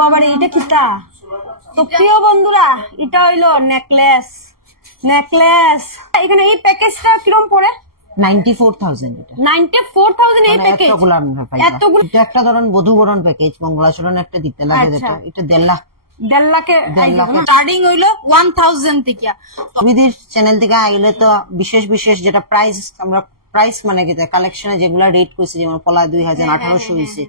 বাবারে এটা কিতা। তো প্রিয় বন্ধুরা, এটা হইলো নেকলেস। এখানে এই প্যাকেজটা কিরকম পড়ে? 94,000 এটা। 94,000 এই প্যাকেজ। এতগুলো আমরা পাই। এতগুলো এটা একটা ধরুন বধূবরণ প্যাকেজ, মঙ্গলাচরণ একটা দিতে লাগে যেটা, এটা 1.5 লাখ। 1.5 লাখে স্টার্টিং হইলো 1000 থেকে। তোমাদের চ্যানেল থেকে আইলে তো বিশেষ যেটা প্রাইস, আমরা প্রাইস মানে কি কালেকশনে যেগুলা রেট কইছি, যেমন পলা 2000-1800 হইছে,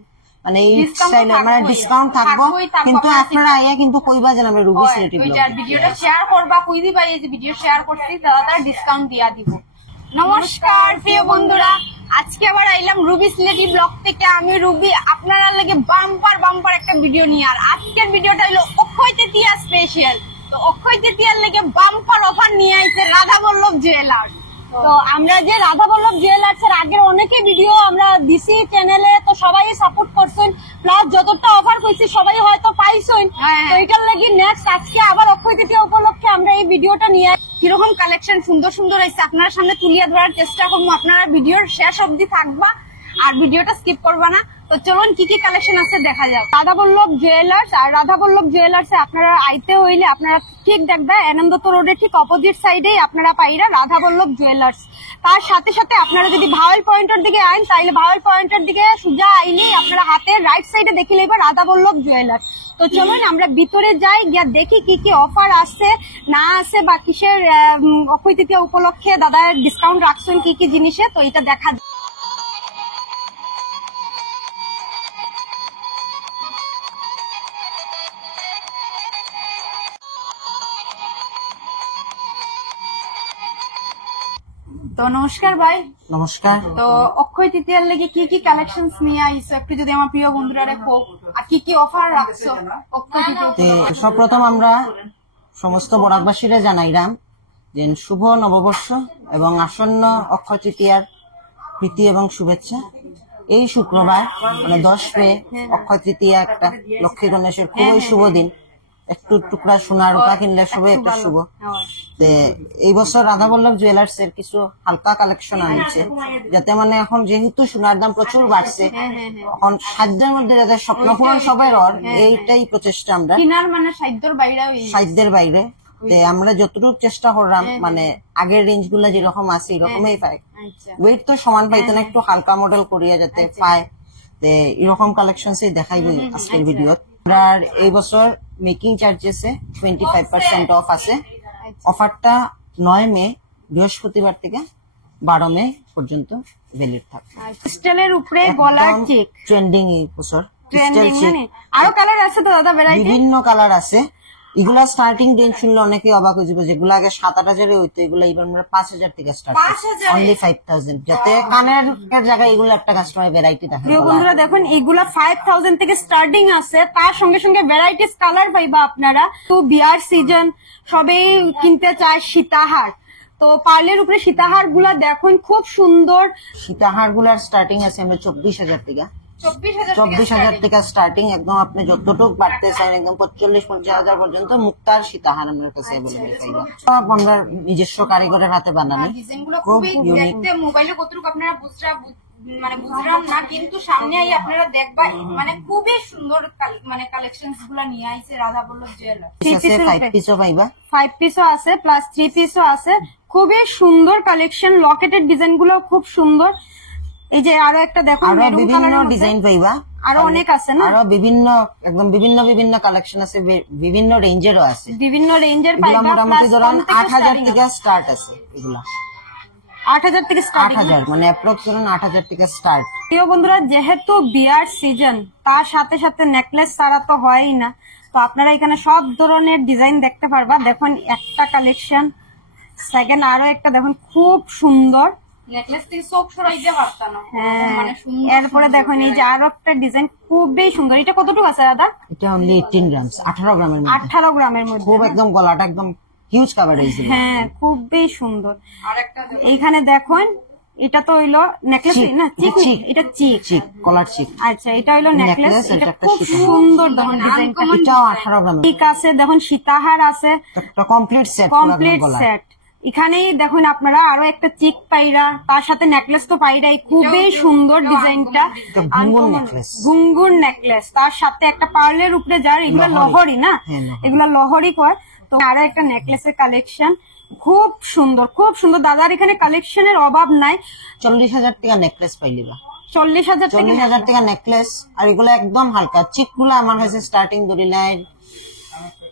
মানে এই স্টাইলে আমরা ডিসকাউন্ট থাকবো। কিন্তু আপনারা আইয়া কিন্তু কইবা যে আমরা রুবি সিলেটি ভিডিওটা শেয়ার করবা, কই দিবা এই যে ভিডিও শেয়ার করছি তারা ডিসকাউন্ট দিয়া দিব। নমস্কার প্রিয় বন্ধুরা, আজকে আবার আইলাম রুবি সিলেটি ব্লগ থেকে। আমি রুবি, আপনারা লাগে বাম্পার একটা ভিডিও নিয়ে। আর আজকের ভিডিওটা হলো অক্ষয় তৃতীয়া স্পেশাল। তো অক্ষয় তৃতীয়ার লেগে বাম্পার অফার নিয়ে আইছে রাধা বল্লভ জুয়েলার্স। তো আমরা যে রাধা বল্লভ জুয়েলার্স এর আগের অনেকে ভিডিও আমরা দিছি চ্যানেলে, তো সবাই সাপোর্ট করছেন, প্লাস যতটা অফার করছি সবাই হয়তো পাইছেন। তো এটার লাগি নেক্সট আজকে আবার অক্ষয় তৃতীয়া উপলক্ষে আমরা এই ভিডিওটা নিয়ে কিরকম কালেকশন সুন্দর হয়েছে আপনার সামনে তুলিয়ে ধরার চেষ্টা করবো। আপনারা ভিডিওর শেষ অবধি থাকবা আর ভিডিওটা স্কিপ করবা না। তো চলুন কি কি কালেকশন আছে দেখা যাক। রাধা বল্লভ জুয়েলার্স, আর রাধা বল্লভ জুয়েলার্স এ আপনারা আইতে হইলে আপনারা ঠিক দেখবা আনন্দত রোডের ঠিক অপোজিট সাইডেই আপনারা পাইরা রাধা বল্লভ জুয়েলার্স। তার সাথে সাথে আপনারা যদি ভাওয়াল পয়েন্টের দিকে আইন, তাইলে ভাওয়াল পয়েন্টের দিকে সোজা আইলেই আপনারা হাতের রাইট সাইডে দেখে লইবা রাধা বল্লভ জুয়েলার্স। তো চলুন আমরা ভিতরে যাই, গিয়া দেখি কি কি অফার আছে না আছে, বা কিসের অক্ষয় তৃতীয়া উপলক্ষে দাদা ডিসকাউন্ট রাখছেন কি কি জিনিসে। তো এটা দেখা তো নমস্কার ভাই। নমস্কার। তো অক্ষয় তৃতীয়ার লেগে কি কি কালেকশন নিয়ে আইছো একটু যদি আমার প্রিয় বন্ধুরা দেখো, আর কি কি অফার রাখছো অক্ষয় তৃতীয়া। সর্বপ্রথম আমরা সমস্ত বরাকবাসীরা জানাইলাম যে শুভ নববর্ষ এবং আসন্ন অক্ষয় তৃতীয়ার প্রীতি এবং শুভেচ্ছা। এই শুক্রবার মানে 10 মে অক্ষয় তৃতীয়া, একটা লক্ষ্মী গণেশের খুবই শুভ দিন। একটু টুকরা সোনার রূপা কিনলে সবে একটা শুভ। এই বছর রাধা বল্লভ জুয়েলার্স এর কিছু হালকা কালেকশন আনছে, যাতে মানে এখন যেহেতু সোনার দাম প্রচুর বাড়ছে, এখন সাধ্যের মধ্যে যাতে স্বপ্ন পূরণ সবাই এইটাই প্রচেষ্টা আমরা মানে সাধ্যের বাইরে। আমরা যতটুকু চেষ্টা করলাম মানে আগের রেঞ্জ গুলা যেরকম আছে এরকমই পাই, ওয়েট তো সমান পাইতো না, একটু হালকা মডেল করিয়া যাতে পায়। এরকম কালেকশন দেখাইবই আজকের ভিডিও। আর এই বছর মেকিং চার্জেসে 25% অফ আছে। অফারটা 9 মে বৃহস্পতিবার থেকে 12 মে পর্যন্ত ভ্যালিড থাকবে। ক্রিস্টালের উপরে গলার চেক ট্রেন্ডিং এই বছর। আরো কালার আছে তো দাদা, বিভিন্ন কালার আছে। এগুলা স্টার্টিং রেঞ্জ শুনলে অনেকে অবাক হয়ে যাবে, যেগুলো আগে 7-8 হইতো এগুলো এবার আমরা 5000 থেকে স্টার্ট, অনলি 5000, যাতে কানের জায়গায় এগুলো একটা কাস্টমার ভ্যারাইটি থাকে। বন্ধুরা দেখুন এগুলা 5000 থেকে স্টার্টিং আছে, তার সঙ্গে সঙ্গে ভ্যারাইটিস কালার পাইবা আপনারা। তো বিয়ার সিজন সবাই কিনতে চায় সীতাহার, তো পার্লের উপরে সীতাহার গুলা দেখুন খুব সুন্দর। সীতাহার গুলার স্টার্টিং আছে আমরা 24,000 থেকে। 24,000 থেকে স্টার্টিং, একদম আপনি যতটুকু বাড়তে চান একদম 45-50,000 পর্যন্ত মুক্তার সীতাহার আমার কাছে অ্যাভেলেবল পাইবা। সব আমরা নিজস্ব কারিগরের হাতে বানানো, খুব ইউনিক। মোবাইলে কতটুকু আপনারা মানে বুঝলাম না, কিন্তু সামনে আই আপনারা দেখবা মানে খুবই সুন্দর মানে কালেকশনস গুলা নিয়ে আইছে রাধা বল্লভ জুয়েলার্স। 5 পিসও পাইবা, 5 পিসও আছে, প্লাস 3 পিসও আছে। খুবই সুন্দর কালেকশন, লকেটের ডিজাইন গুলো খুব সুন্দর। এই যে আরো একটা দেখো, আরো বিভিন্ন ডিজাইন পাইবা, আরো অনেক আছে না, আরো বিভিন্ন একদম বিভিন্ন কালেকশন আছে, বিভিন্ন রেঞ্জেরও আছে, বিভিন্ন রেঞ্জের পাইবা। মোটামুটি ধরুন 8,000 থেকে স্টার্ট আছে। এগুলা 8,000 থেকে স্টার্ট, 8,000 মানে অ্যাপ্রক্স ধরুন 8,000 থেকে স্টার্ট। প্রিয় বন্ধুরা, যেহেতু বিয়ার সিজন, তার সাথে সাথে নেকলেস ছাড়া তো হয়ই না। তো আপনারা এখানে সব ধরনের ডিজাইন দেখতে পারবা। দেখুন একটা কালেকশন, সেকেন্ড আরো একটা দেখুন খুব সুন্দর নেকলেস থেকে চোখ সরাইতে পারতাম না। এরপরে দেখুন এই যে আরো একটা ডিজাইন খুবই সুন্দর। এটা কতটুকু আছে দাদা? এটা অনলি 18 গ্রাম, 18 গ্রামের মধ্যে। 18 গ্রামের মধ্যে, খুব একদম গলাটা একদম হিউজ কভার হয়েছে। হ্যাঁ খুবই সুন্দর। এইখানে দেখুন এটা তো হইলো নেকলেস না, চিক, এটা চিক কলার চিক। আচ্ছা এটা হইলো নেকলেস, এটা খুব সুন্দর দেখুন ডিজাইনটা। এটাও 18 গ্রাম। ঠিক আছে, দেখুন সীতাহার আছে, একটা কমপ্লিট সেট। Complete set. এখানেই দেখুন আপনারা আরো একটা চিক পাইরা, তার সাথে নেকলেস তো পাইরাই, খুবই সুন্দর ডিজাইনটা। ঘুঙ্গুর নেকলেস, ঘুঙ্গুর নেকলেস, তার সাথে একটা পার্লের উপরে যার, এগুলো লহরি না, এগুলা লহরি কয়। তো আরো একটা নেকলেসের কালেকশন খুব সুন্দর, খুব সুন্দর। দাদার এখানে কালেকশনের অভাব নাই। 40,000 টাকা নেকলেস পাইলিবা, 40,000 টাকা নেকলেস। আর এগুলো একদম হালকা চিক গুলো আমার কাছে স্টার্টিং ধরিলাই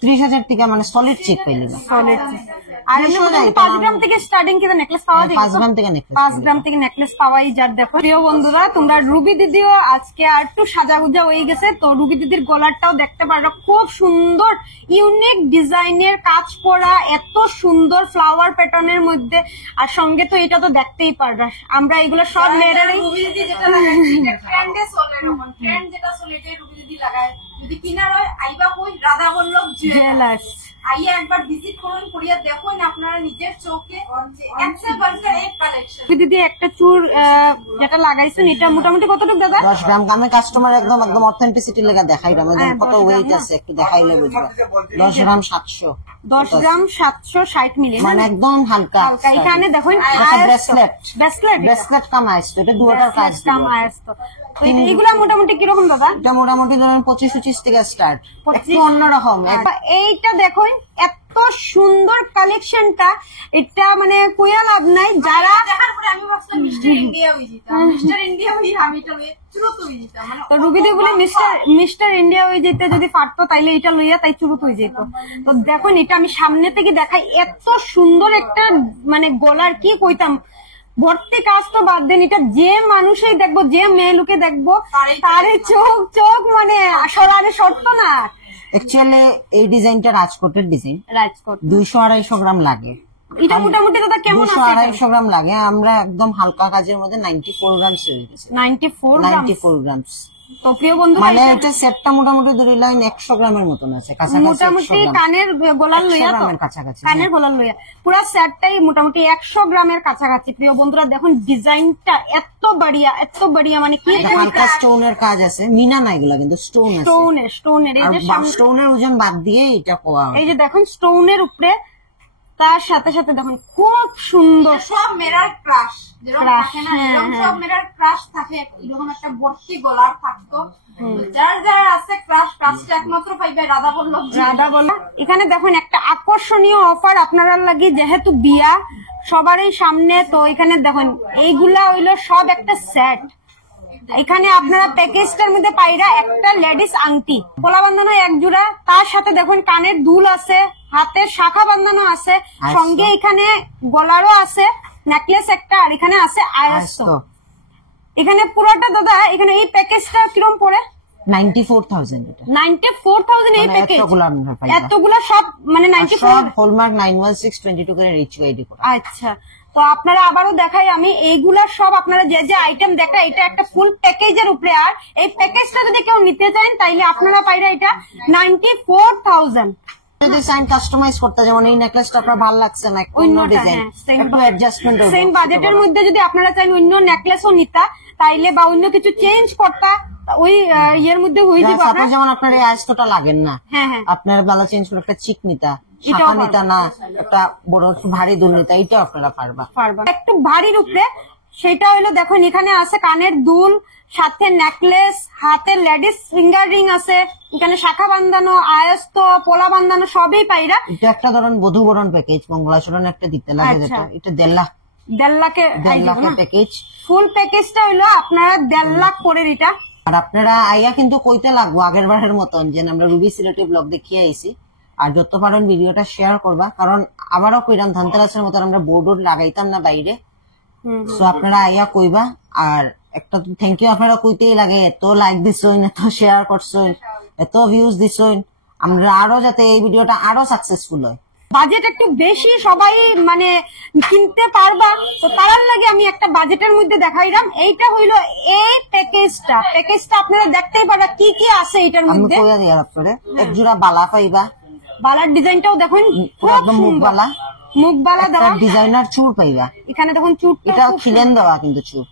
30,000 টাকা, মানে সলিড চিক পাইলিবা। আর 5 গ্রাম থেকে স্টার্টিং কিন্তু নেকলেস পাওয়া যায়। 5 গ্রাম থেকে নেকলেস, 5 গ্রাম থেকে নেকলেস পাওয়াই যার। দেখো প্রিয় বন্ধুরা, তোমরা রুবি দিদিও আজকে আর একটু সাজাগুজা হয়ে গেছে, তো রুবি দিদির গলারটাও দেখতে পারো, খুব সুন্দর ইউনিক ডিজাইনের কাজ করা, এত সুন্দর ফ্লাওয়ার প্যাটার্নের মধ্যে। আর সঙ্গে তো এটা তো দেখতেই পারবা, আমরা এগুলো সব মেয়েরাই যদি কিনার হয় আইবা কই রাধা বল্লভ জুয়েলার্স আইয়া একবার ভিজিট করুন, করিয়া দেখুন আপনারা নিজের চোখে এক কালেকশন। দিদি একটা চুর যেটা লাগাইছেন, এটা মোটামুটি কতটুকু দাদা? 10 গ্রাম। আমি কাস্টমার একদম অথেন্টিসিটি লেগে দেখাইলাম, কত ওয়েট আছে একটু দেখাইলে বুঝবা। 10 গ্রাম 700, 10 গ্রাম 760 মিলি, মানে একদম হালকা। এখানে দেখুন ব্রেসলেট কাম আসতো, এটা দুটার কাজ কাম আসতো। এগুলা মোটামুটি কিরকম দাদা? এটা মোটামুটি ধরেন 25-25 থেকে স্টার্ট, একটু অন্যরকম। এইটা দেখুন এত সুন্দর কালেকশনটা, এটা মানে কইয়া লাভ নাই। যারা দেখার পরে আমি ভাবছিলাম মিস্টার ইন্ডিয়া হয়ে যেতাম, মিস্টার ইন্ডিয়া হয়ে আমি এটা চুরুত হয়ে যেতাম। তো রুবিদি বলে মিস্টার ইন্ডিয়া হয়ে যেতে যদি পারতো তাইলে এটা লইয়া তাই চুরুত হয়ে যেত। তো দেখুন এটা আমি সামনে থেকে দেখাই, এত সুন্দর একটা মানে গলার কি কইতাম, ভর্তি কাজ তো বাদ দেন, এটা যে মানুষই দেখবো, যে মেয়ে লোকে দেখবো তারে চোখ মানে সরারে সরত না। অ্যাকচুয়ালি এই ডিজাইনটা রাজকোটের ডিজাইন, রাজকোট 200-250 গ্রাম লাগে। এটা মোটামুটি দাদা কেমন আছে? 200-250 গ্রাম লাগে। আমরা একদম হালকা কাজের মধ্যে 94 গ্রাম হয়ে গেছে। 94 গ্রাম। তো প্রিয় বন্ধু, মানে এটা সেটটা মোটামুটি ধরে লাইন 100 গ্রামের মতন আছে, কাছাকাছি। মোটামুটি কানের গলার লইয়া তো কাছাকাছি, কানের গলার লইয়া পুরো সেটটাই মোটামুটি 100 গ্রামের কাছাকাছি। প্রিয় বন্ধুরা দেখুন ডিজাইনটা এত বড়িয়া মানে কি হালকা স্টোনের কাজ আছে, মিনা না এগুলা কিন্তু স্টোন আছে, স্টোনের এই যে স্টোনের ওজন বাদ দিয়ে এটা কোয়া। এই যে দেখুন স্টোনের উপরে, তার সাথে সাথে দেখুন খুব সুন্দর সব মেরার ক্রাশ, যেরকম সব মেরার ক্রাশ থাকে, এরকম একটা ভর্তি গলার থাকতো। যার আছে ক্রাশটা একমাত্র পাইবে রাধা বল্লভ। এখানে দেখুন একটা আকর্ষণীয় অফার আপনারা লাগি, যেহেতু বিয়া সবারই সামনে, তো এখানে দেখুন এইগুলা হইলো সব একটা সেট। এখানে আপনারা প্যাকেজটার মধ্যে পাইরা একটা লেডিস আংটি, পোলা বাঁধানো এক জোড়া, তার সাথে দেখুন কানের দুল আছে, হাতের শাখা বাঁধানো আছে, সঙ্গে এখানে গলারও আছে নেকলেস একটা, আর এখানে আছে আয়স্ত। এখানে পুরোটা দাদা, এখানে এই প্যাকেজটা কিরকম পড়ে? 94,000। 94,000 এই প্যাকেজ, এতগুলা সব মানে 94 হলমার্ক 91622 করে রিচ ওয়াইডি করে। আচ্ছা, তো আপনারা আবারও দেখাই আমি, এইগুলা সব আপনারা যে যে আইটেম দেখা, এটা একটা ফুল প্যাকেজের উপরে। আর এই প্যাকেজটা যদি কেউ নিতে চান তাইলে আপনারা পাইরা এটা 94,000। ডিজাইন কাস্টমাইজ করতে, যেমন এই নেকলেসটা আপনার ভালো লাগছে না, অন্য ডিজাইন একটু অ্যাডজাস্টমেন্ট হবে। সেম বাজেটের মধ্যে যদি আপনারা চান অন্য নেকলেসও নিতা তাইলে, বা অন্য কিছু চেঞ্জ করতা, ওই ইয়ের মধ্যে হয়ে যাবে। আপনার যেমন আপনার এই আস্তটা লাগেন না, আপনার বেলা চেঞ্জ করে একটা চিক নিতা, শাখা নিতা না, একটা বড় একটু ভারী দুল নিতা, এইটাও আপনারা পারবা। একটু ভারীর উপরে, সেটা হইলো দেখুন এখানে আছে কানের দুল, সাথে নেকলেস, হাতে লেডিস ফিঙ্গার রিং আছে, এখানে শাখা বান্ধানো, আয়স্ত, পোলা বান্ধানো সবই পাইরা। এটা একটা ধরুন বধূবরণ প্যাকেজ, মঙ্গলাচরণ একটা দিতে লাগে, যেটা এটা 1.5 লাখের প্যাকেজ। ফুল প্যাকেজটা হইলো আপনারা 1.5 লাখ করে এটা। আর আপনারা আইয়া কিন্তু কইতে লাগবো আগের বারের মতন যে আমরা রুবি সিলেটি ব্লগ দেখিয়ে আইছি, আর যত পারেন ভিডিওটা শেয়ার করবা, কারণ আবারও কইরাম ধনতেরাসের মতন আমরা বোর্ড লাগাইতাম না বাইরে। তো আপনারা আইয়া কইবা। আর একটা থ্যাংক ইউ আপনারা কইতেই লাগে, এত লাইক দিছেন, এত শেয়ার করছেন, এত ভিউজ দিছেন, আমরা আরো যাতে এই ভিডিওটা আরো সাকসেসফুল হয়। বাজেট একটু বেশি সবাই মানে কিনতে পারবা, তো তার লাগে আমি একটা বাজেটের মধ্যে দেখাইলাম। এইটা হইলো এই প্যাকেজটা আপনারা দেখতেই পারবা কি কি আছে এটার মধ্যে। আমি কইয়া দিই আপনারে, এক জোড়া বালা পাইবা, বালার ডিজাইনটাও দেখুন একদম মুখ বালা দেওয়া, ডিজাইনার চুর পাইবা। এখানে দেখুন চুর, এটা খিলেন দেওয়া কিন্তু চুর।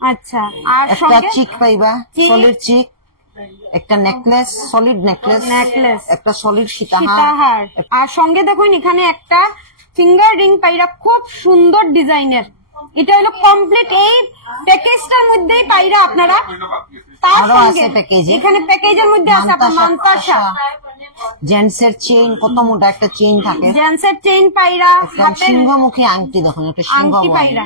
আচ্ছা, আর একটা চিক পাইবা, সলিড চিক, একটা নেকলেস, সলিড নেকলেস, একটা সলিড সীতাহার, আর সঙ্গে দেখুন এখানে একটা ফিঙ্গার রিং পাইরা খুব সুন্দর ডিজাইনের। এটা হলো কমপ্লিট এই প্যাকেজটার মধ্যেই পাইরা আপনারা। তার আরো সঙ্গে আছে প্যাকেজে, এখানে প্যাকেজের মধ্যে আছে আপনার মান্তাসা, জেন্টসের চেইন, কত মোটা একটা চেইন থাকে, জেন্টসের চেইন পাইরা, একটা হাতের সিংহমুখী আংটি, দেখুন একটা সিংহ আংটি বলে। পাইরা,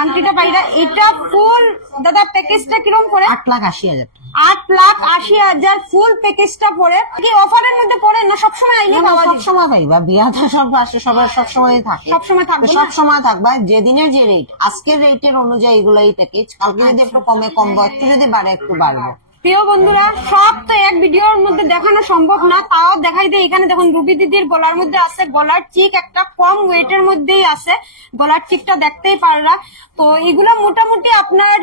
আংটিটা পাইরা। এটা ফুল দাদা প্যাকেজটা কিরকম করে? 8,80,000। 8,80,000 ফুল প্যাকেজটা পড়ে কি অফারের মধ্যে পড়ে না? সবসময় আইলে পাওয়া যায়? সবসময় পাইবা, বিয়া তো সব আসে, সবার সবসময় থাকে, সবসময় থাকবে না? সবসময় থাকবা। যেদিনের যে রেট, আজকের রেটের অনুযায়ী এগুলাই প্যাকেজ, কালকে যদি একটু কমে কমবো, একটু যদি বাড়ে একটু বাড়বো। প্রিয় বন্ধুরা, সব তো এক ভিডিওর মধ্যে দেখানো সম্ভব না, তাও দেখাই দিই। এখানে দেখুন রুবি দিদির গলার মধ্যে আছে গলার চিক, একটা কম ওয়েটের মধ্যেই আছে গলার চিকটা, দেখতেই পাররা। তো এগুলো মোটামুটি আপনার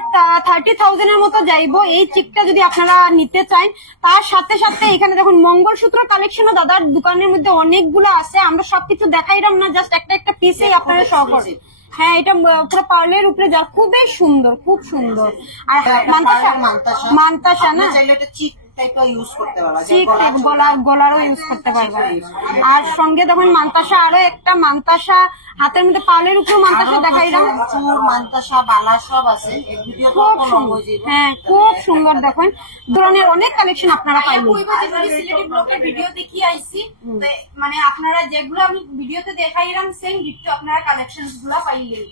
30,000 এর মতো যাইবো এই চিকটা যদি আপনারা নিতে চান। তার সাথে সাথে এখানে দেখুন মঙ্গলসূত্র কালেকশনও দাদার দোকানের মধ্যে অনেকগুলো আছে, আমরা সবকিছু দেখাইলাম না, জাস্ট একটা একটা পিসেই আপনারা সহ করে। হ্যাঁ, এটা পুরো পার্লের উপরে যা, খুবই সুন্দর, খুব সুন্দর। আর মান্তাসা না, চিক টাইপ গলারও ইউজ করতে পারবে। আর সঙ্গে দেখুন মান্তাসা, আরো একটা মান্তাসা হাতের মধ্যে পার্লের উপরে মান্তাসা দেখাইলাম, মান্তাসা বালা সব আছে। খুব সুন্দর। হ্যাঁ, খুব সুন্দর। দেখুন ধরনের অনেক কালেকশন আপনারা পাইবেন। ভিডিও দেখি আইসি, মানে আপনারা যেগুলো আমি ভিডিওতে দেখাইলাম সেম ডিটো আপনারা কালেকশন গুলা পাইলেন।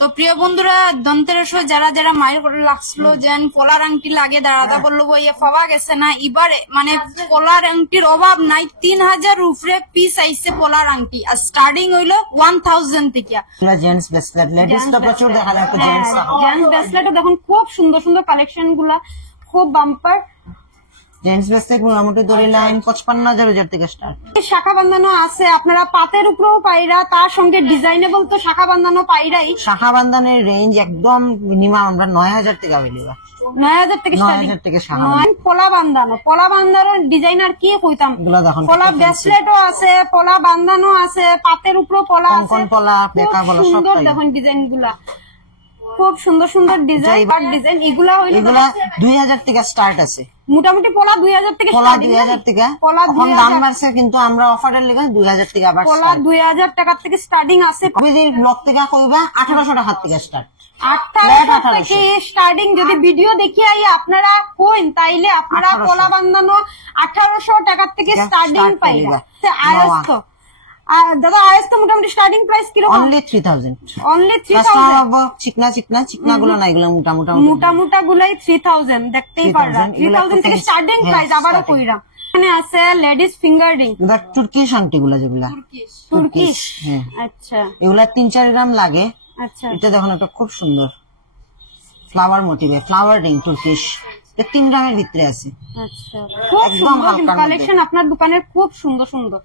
তো প্রিয় বন্ধুরা, ধনতেরস যারা যারা মায়ের করে লাগছিল যেন পলার আংটি লাগে, দাদা বললো ইয়ে পাওয়া গেছে না এবার, মানে পলার আংটির অভাব নাই। 3,000 উপরে পিস আইছে পলার আংটি, আর স্টার্টিং হইলো 1,000 থেকে। জেন্টস ব্রেসলেট, লেডিস তো প্রচুর দেখা যায়, জেন্টস জেন্টস ব্রেসলেটও দেখুন খুব সুন্দর সুন্দর কালেকশন গুলা, খুব বাম্পার। জেন্টস ব্রেসলেট মোটামুটি ধরে লাইন 55,000 থেকে স্টার্ট। শাখা বান্ধানো আছে আপনারা পাতের উপরেও পাইরা, তার সঙ্গে ডিজাইনেবল তো শাখা বান্ধানো পাইরাই। শাখা বান্ধানের রেঞ্জ একদম মিনিমাম আমরা 9,000 টাকা পেলিবা, 9,000 থেকে 9,000 থেকে শাখা পলা বান্ধানো, পলা বান্ধানোর ডিজাইনার কি কইতাম, এগুলো দেখুন। পলা ব্রেসলেটও আছে, পলা বান্ধানো আছে, পাতের উপরেও পলা আছে, কঙ্কন পলা, পেকা পলা সব সুন্দর। পাইবা। দেখুন ডিজাইন গুলা খুব সুন্দর সুন্দর ডিজাইন, আর ডিজাইন এগুলা হইলো এগুলা 2,000 থেকে স্টার্ট আছে, মোটামুটি পলা 2,000 থেকে পলা starting, 2,000 থেকে। পলা এখন দাম বাড়ছে কিন্তু আমরা অফারের লেগে 2,000 থেকে আবার পলা 2,000 টাকা থেকে স্টার্টিং আছে। কবিদের ব্লক থেকে কইবা 1,800 টাকা থেকে স্টার্ট। 1800 থেকে স্টার্টিং। যদি ভিডিও দেখি আই আপনারা কইন তাইলে আপনারা 1800 পলা বান্ধানো 1800 টাকা থেকে স্টার্টিং পাইবা। আরএস তো দাদা, আরএস তো মোটামুটি স্টার্টিং প্রাইস কিরকম? অনলি 3,000। অনলি 3,000। চিকনা গুলো না, এগুলো মোটা গুলাই 3,000, দেখতেই পাররা। 3,000 থেকে স্টার্টিং প্রাইস। আবারও কইরা এখানে আছে লেডিস ফিঙ্গার রিং, তুর্কিশ আংটি গুলা, যেগুলা তুর্কিশ। হ্যাঁ, আচ্ছা এগুলা 3-4 গ্রাম লাগে। আচ্ছা এটা দেখুন একটা খুব সুন্দর ফ্লাওয়ার মোটিভে ফ্লাওয়ার রিং তুর্কিশ, 3 গ্রামের ভিতরে আছে। আচ্ছা, খুব একদম সুন্দর হালকার কালেকশন আপনার দোকানের, খুব সুন্দর সুন্দর।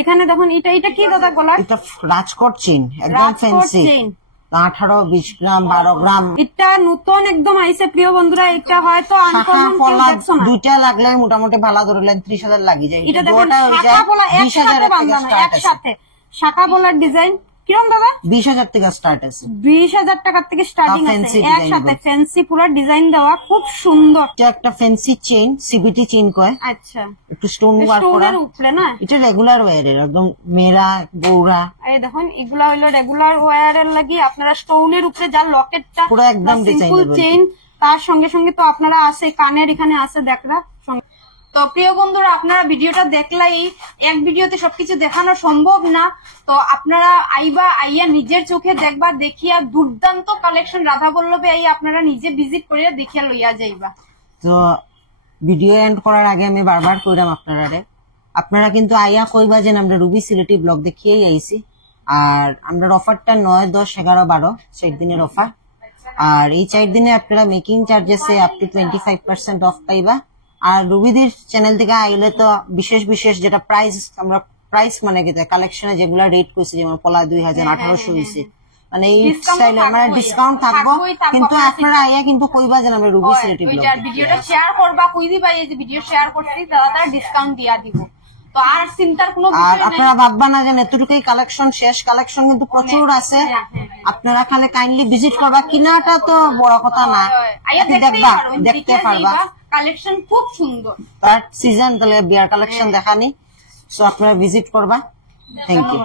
এখানে দেখুন এটা কি দাদা গলার? এটা রাজকোট চেইন, একদম রাজকোট ফ্যান্সি, চেইন। 18-20 গ্রাম 12 গ্রাম। এটা নতুন একদম আইছে প্রিয় বন্ধুরা, এটা হয়তো শাখা আনকমন কেউ পলা দেখছো না। দুইটা লাগলে মোটামুটি ভালো ধরলেন 30,000 লাগি যায়। এটা দেখুন দুটোটা হয়ে শাখা যায় পলা 20,000 একসাথে থেকে বাঁধানো, স্টার্ট আছে। একসাথে শাখা পলার ডিজাইন কিরকম দাদা? 20,000 থেকে স্টার্ট আছে। 20,000 টাকা থেকে স্টার্টিং তাও আছে, fancy design একসাথে গুলো। ফ্যান্সি পুরো ডিজাইন দেওয়া, খুব সুন্দর। এটা একটা ফ্যান্সি চেইন, সিবিটি চেইন কয়, আচ্ছা, একটু স্টোন ওয়ার্ক করা। স্টোনের উপরে না? এটা রেগুলার ওয়্যারের, একদম মেয়েরা গৌরা এই দেখুন এগুলা হইলো রেগুলার ওয়্যারের লাগি। আপনারা স্টোনের উপরে যা লকেটটা পুরো একদম সিম্পল designer চেইন, তার সঙ্গে সঙ্গে তো আপনারা আছে কানের এখানে আছে দেখরা। তো প্রিয় বন্ধুরা, আপনারা ভিডিওটা দেখলাই, এক ভিডিওতে সবকিছু দেখানো সম্ভব না, তো আপনারা আইয়া নিজের চোখে দেখবা, দেখিয়া দুর্দান্ত কালেকশন রাধা বল্লভে আপনারা নিজে ভিজিট করিয়া দেখিয়া লইয়া যাইবা। তো ভিডিও এন্ড করার আগে আমি বারবার কইরাম আপনারা কিন্তু আইয়া কইবা যে আমরা রুবি সিলেটি ব্লগ দেখিয়েই আইছি। আর আমরা অফারটা 9, 10, 11, 12 4 দিনের অফার। আর এই 4 দিনে আপনারা মেকিং চার্জেসে আপ টু 25% অফ পাইবা। আর রুবিদির চ্যানেল থেকে আইলে তো বিশেষ যেটা আমরা প্রাইস মানে কি কালেকশনে যেগুলা রেট কইছি, যেমন পলা 2,000, 1,800 হইছে, মানে এই স্টাইলে মানে ডিসকাউন্ট থাকবো। কিন্তু আপনারা আইয়া কিন্তু কইবা যে আমরা রুবি সিলেটি ব্লগ ভিডিওটা শেয়ার করবা, কই দিবা এই যে ভিডিও শেয়ার করছি তারা ডিসকাউন্ট দিয়া দিব। তো আর চিন্তার কোনো আর বিষয় নাই। আপনারা ভাববা না যে এতটুকুই কালেকশন শেষ, কালেকশন কিন্তু প্রচুর আছে। আপনারা খালি কাইন্ডলি ভিজিট করবা, কিনাটা তো বড় কথা না, আইয়া দেখতে পারবা। কালেকশন খুব সুন্দর। তার সিজন তাহলে বিয়ার কালেকশন দেখানি, সো আপনারা ভিজিট করবা। Thank you.